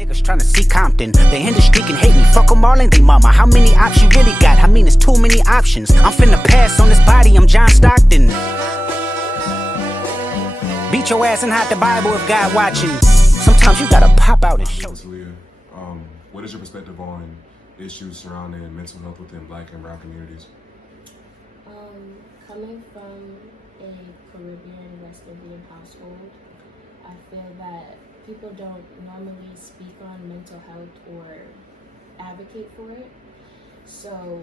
Niggas tryna see Compton. The industry can hate me. Fuck 'em all and they mama. How many options you really got? I mean, it's too many options. I'm finna pass on this body. I'm John Stockton. Beat your ass and hide the Bible if God watching. Sometimes you gotta pop out and show. What is your perspective on issues surrounding mental health within Black and brown communities? Coming from a Caribbean West Indian household, I feel that people don't normally speak on mental health or advocate for it. So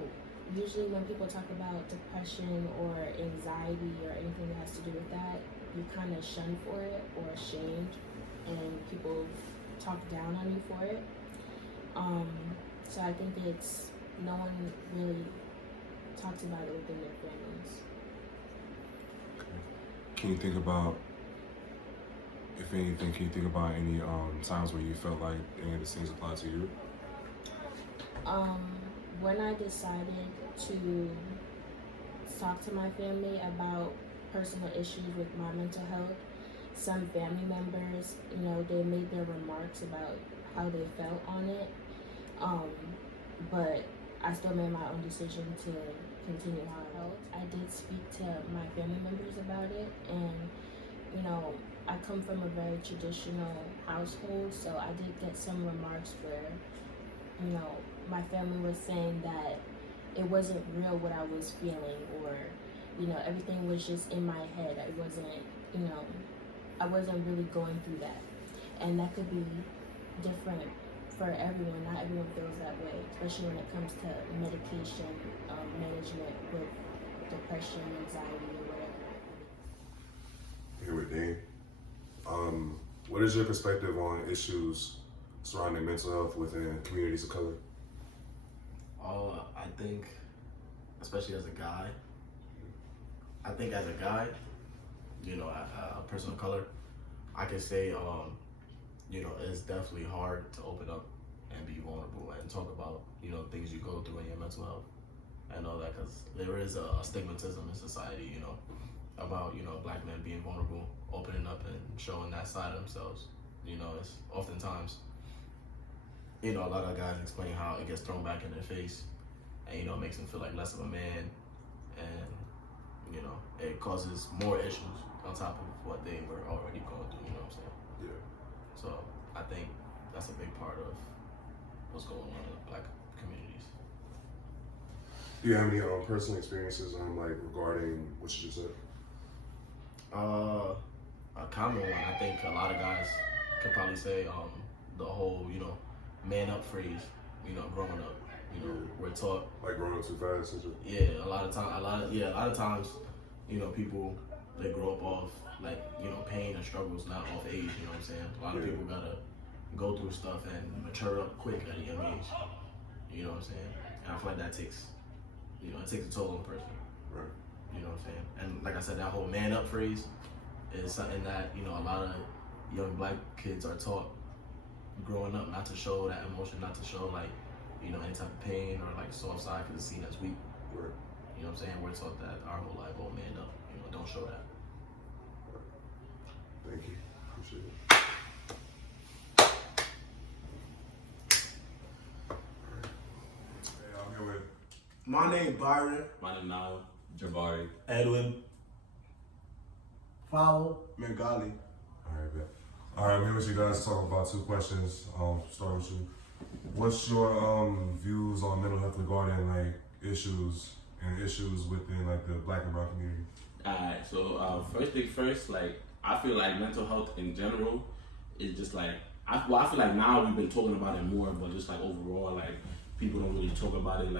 usually when people talk about depression or anxiety or anything that has to do with that, you kind of shun for it or ashamed, and people talk down on you for it. So I think it's no one really talks about it within their families. Can you think about, if anything, can you think about any times where you felt like any of the things applied to you? When I decided to talk to my family about personal issues with my mental health, some family members, they made their remarks about how they felt on it. But I still made my own decision to continue how I felt. I did speak to my family members about it, and I come from a very traditional household, so I did get some remarks where my family was saying that it wasn't real what I was feeling, or everything was just in my head. I wasn't really going through that, and that could be different for everyone. Not everyone feels that way, especially when it comes to medication management with depression, anxiety, or whatever. Here with Dane. What is your perspective on issues surrounding mental health within communities of color? I think, especially as a guy, a person of color, I can say, it's definitely hard to open up and be vulnerable and talk about, things you go through in your mental health and all that, because there is a stigmatism in society, about, Black men being vulnerable, opening up and showing that side of themselves. It's oftentimes, a lot of guys explain how it gets thrown back in their face and, it makes them feel like less of a man, and, it causes more issues on top of what they were already going through, you know what I'm saying? Yeah. So I think that's a big part of what's going on in the Black communities. Do you have any personal experiences regarding what you just said? A common one, I think a lot of guys could probably say, the whole, man up phrase, growing up. We're taught growing up too fast. Yeah, a lot of times, people, they grow up off pain and struggles, not off age. You know what I'm saying? A lot of people gotta go through stuff and mature up quick at a young age. You know what I'm saying? And I feel like that takes, it takes a toll on the person. Right. You know what I'm saying? And like I said, that whole man up phrase is something that, a lot of young Black kids are taught growing up, not to show that emotion, not to show any type of pain or soft side, because it's seen as weak. Right. You know what I'm saying? We're taught that our whole life, oh, man up, don't show that. Thank you. Appreciate it. Hey, I'm here with. My name Byron. My name now Jabari. Edwin. Follow. All Mengali. right, bet. All right, I'm here with you guys to talk about two questions. Start with you. What's your views on mental health regarding issues within the Black and brown community? Alright, so first thing first, I feel like mental health in general is just I feel like now we've been talking about it more, but just overall, people don't really talk about it.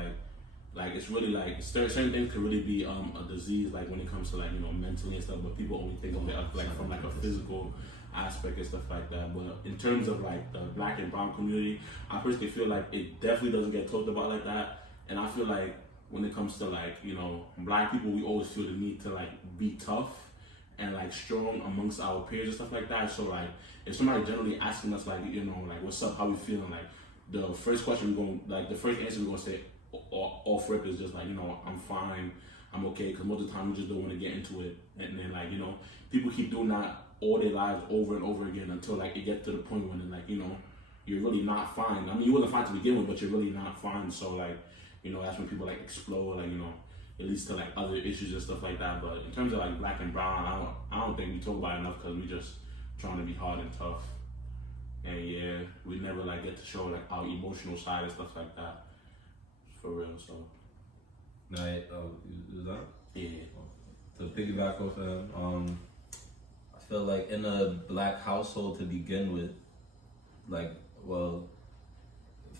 It's really certain things could really be a disease, when it comes to mentally and stuff, but people only think of it from a physical aspect and stuff like that. But in terms of the Black and brown community, I personally feel like it definitely doesn't get talked about like that. And I feel like when it comes to Black people, we always feel the need to be tough and strong amongst our peers and stuff like that. So if somebody generally asking us what's up, how we feeling, the first question the first answer we're gonna say off rip is just I'm fine, I'm okay, because most of the time we just don't want to get into it. And then people keep doing that all their lives over and over again until it gets to the point when you're really not fine. I mean, you wasn't fine to begin with, but you're really not fine. So like, you know, that's when people like explode, like, you know, it leads to like other issues and stuff like that. But in terms of like black and brown, I don't think we talk about it enough because we just trying to be hard and tough. And yeah, we never like get to show like our emotional side and stuff like that. For real, so. Night, is that? Yeah. To piggyback off of him, I feel like in a black household to begin with, like, well,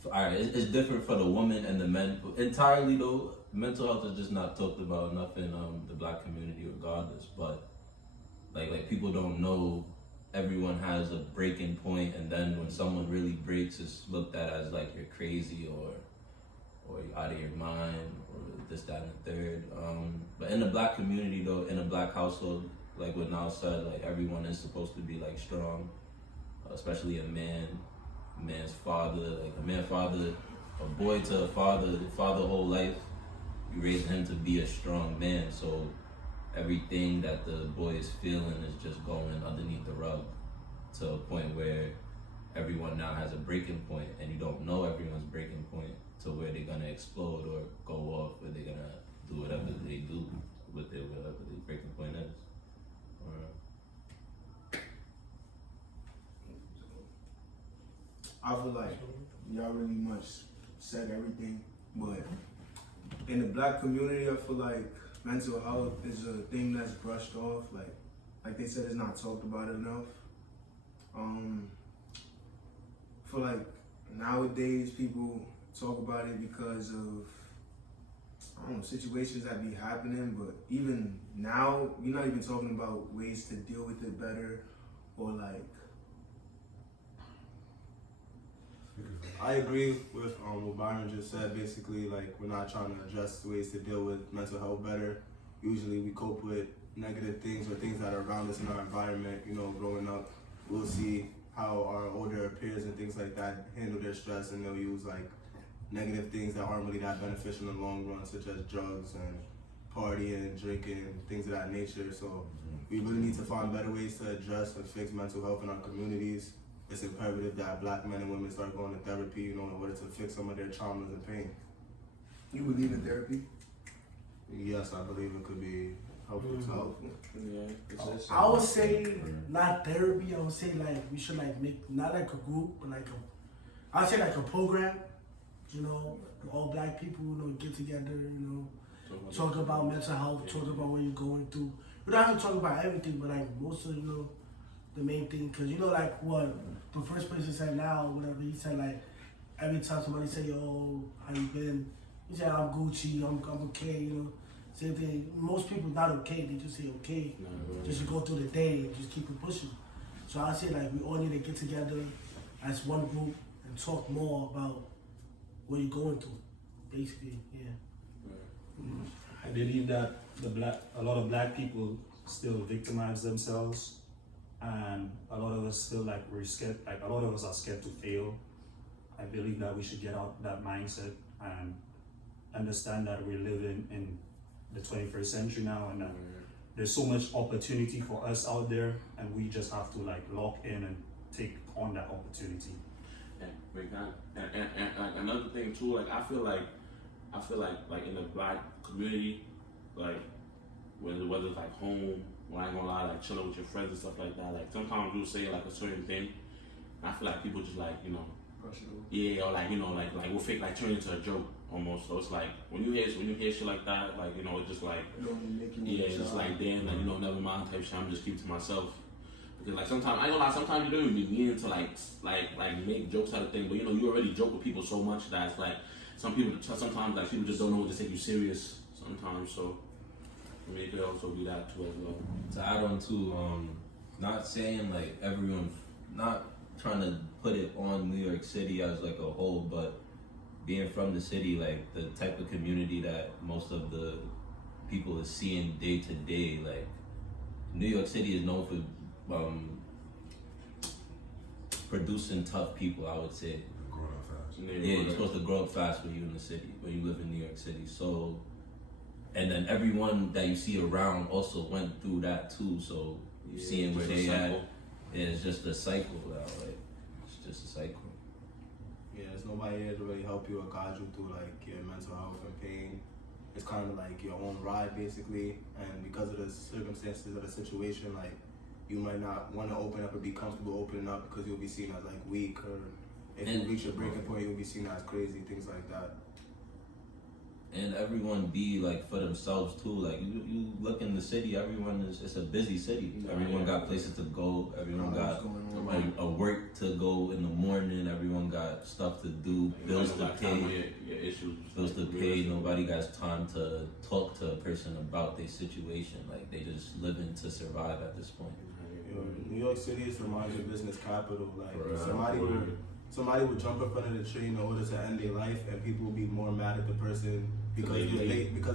alright, it's different for the woman and the men. Entirely though, mental health is just not talked about enough in the black community regardless. But like people don't know everyone has a breaking point, and then when someone really breaks, it's looked at as like you're crazy or you're out of your mind or this, that, and the third. But in the black community though, in a black household, like what Now said, like everyone is supposed to be like strong, especially a man's father, like a man father, a boy to a father whole life. You raising him to be a strong man, so everything that the boy is feeling is just going underneath the rug to a point where everyone now has a breaking point, and you don't know everyone's breaking point to where they're gonna explode or go off, or they're gonna do whatever they do with it, whatever the breaking point is. I feel like y'all really much said everything, but in the black community, I feel like mental health is a thing that's brushed off. Like they said, it's not talked about enough. I feel like nowadays people talk about it because of, I don't know, situations that be happening, but even now, we're not even talking about ways to deal with it better, or like, I agree with what Byron just said. Basically, like, we're not trying to address ways to deal with mental health better. Usually we cope with negative things or things that are around us in our environment. You know, growing up, we'll see how our older peers and things like that handle their stress, and they'll use like negative things that aren't really that beneficial in the long run, such as drugs and partying, drinking, things of that nature. So we really need to find better ways to address and fix mental health in our communities. It's imperative that black men and women start going to therapy, you know, in order to fix some of their traumas and pain. you believe in therapy? Yes, I believe it could be helpful too. Yeah. I would say not therapy. I would say like we should like make not like a group, but like I'd say like a program. You know, all black people, you know, get together. You know, talk about mental health. Talk about what you're going through. We don't have to talk about everything, but like most of, you know, the main thing. Cause you know, like what the first person said now, whatever he said, like every time somebody say, "Yo, how you been?" He said, "I'm Gucci. I'm okay." You know. Same thing. Most people not okay. They just say okay. Just to go through the day and just keep it pushing. So I say like we all need to get together as one group and talk more about what you're going through. Basically, yeah. I believe that a lot of black people still victimize themselves, and a lot of us still we're scared. Like a lot of us are scared to fail. I believe that we should get out that mindset and understand that we're living in the 21st century now, and there's so much opportunity for us out there, and we just have to like lock in and take on that opportunity. And like another thing too, like I feel like in the black community, like whether it's like home, or I ain't gonna lie, like chilling with your friends and stuff like that, like sometimes you'll say like a certain thing, and I feel like people just like, you know, yeah, or like, you know, like we'll fake like turn into a joke almost. So it's like when you hear shit like that, like, you know, it's just like, yeah, it's just like damn, like, you know, never mind type shit. I'm just keep to myself. Because like sometimes, I ain't gonna lie, sometimes you don't even be meaning to like make jokes out of things, but you know, you already joke with people so much that it's like sometimes like people just don't know what to take you serious sometimes. So I mean, it could also be that too as well. To add on to, not saying like everyone, not trying to put it on New York City as like a whole, but being from the city, like the type of community that most of the people is seeing day to day, like New York City is known for producing tough people, I would say. Growing up fast. Yeah, you're supposed to grow up fast when you're in the city, when you live in New York City. So, and then everyone that you see around also went through that too. So you're seeing where they at. Yeah, it's just a cycle now, like it's just a cycle. nobody here to really help you or guide you through like your mental health and pain. It's kind of like your own ride basically, and because of the circumstances of the situation, like you might not want to open up or be comfortable opening up because you'll be seen as like weak, or if you reach a breaking point, you'll be seen as crazy, things like that. And everyone be like for themselves too. Like you look in the city, it's a busy city. Everyone got places to go. Everyone got a work to go in the morning. Everyone got stuff to do, bills to pay. Bills to pay. Nobody got time to talk to a person about their situation. Like they just living to survive at this point. New York City is the major business capital. Like somebody would jump in front of the train in order to end their life, and people would be more mad at the person because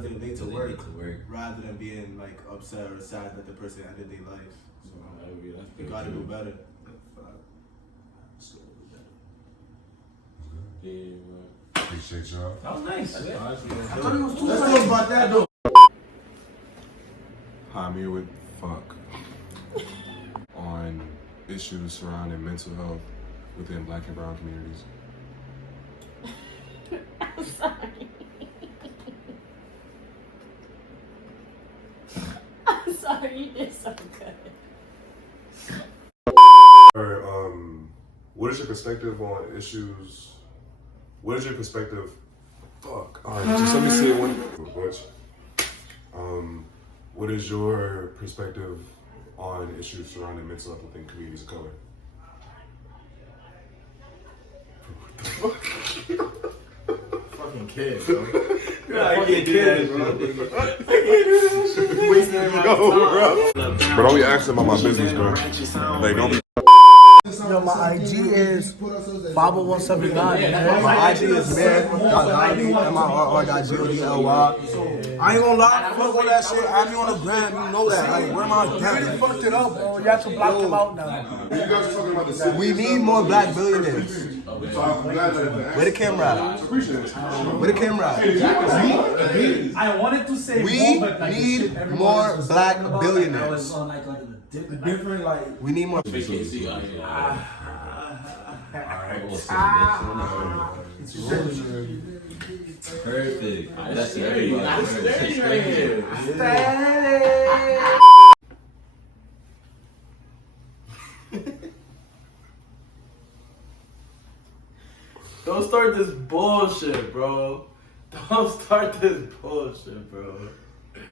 they're late to work, rather than being like upset or sad that the person ended their life. So you gotta do better. Appreciate y'all. That was nice. Let's talk about that though. Hi, I'm here with Fuck on issues surrounding mental health within Black and brown communities. I'm sorry. I'm sorry, you did so good. What is your perspective on issues? What is your perspective? Fuck. All right, just let me say one. What is your perspective on issues surrounding mental health within communities of color? Fucking kid, bro. I can't do that, bro. I can't do that shit. Wasting my time. But don't be asking about my business, bro. Like, don't be. Yo, my IG is 50179. My IG is man.godly, MIRR.GODLY. I ain't gonna lie, fuck all that shit. I be on the gram, you know that. Like, where my gram? You fucked it up, bro. You have to block them out now. You guys are talking about the city. We need more black billionaires. Where the camera at? Where the camera at? I wanted to say We more, but like need more black billionaires. Different, like, We need more. Alright, we'll see. Perfect. That's everybody. Don't start this bullshit, bro. Don't start this bullshit, bro.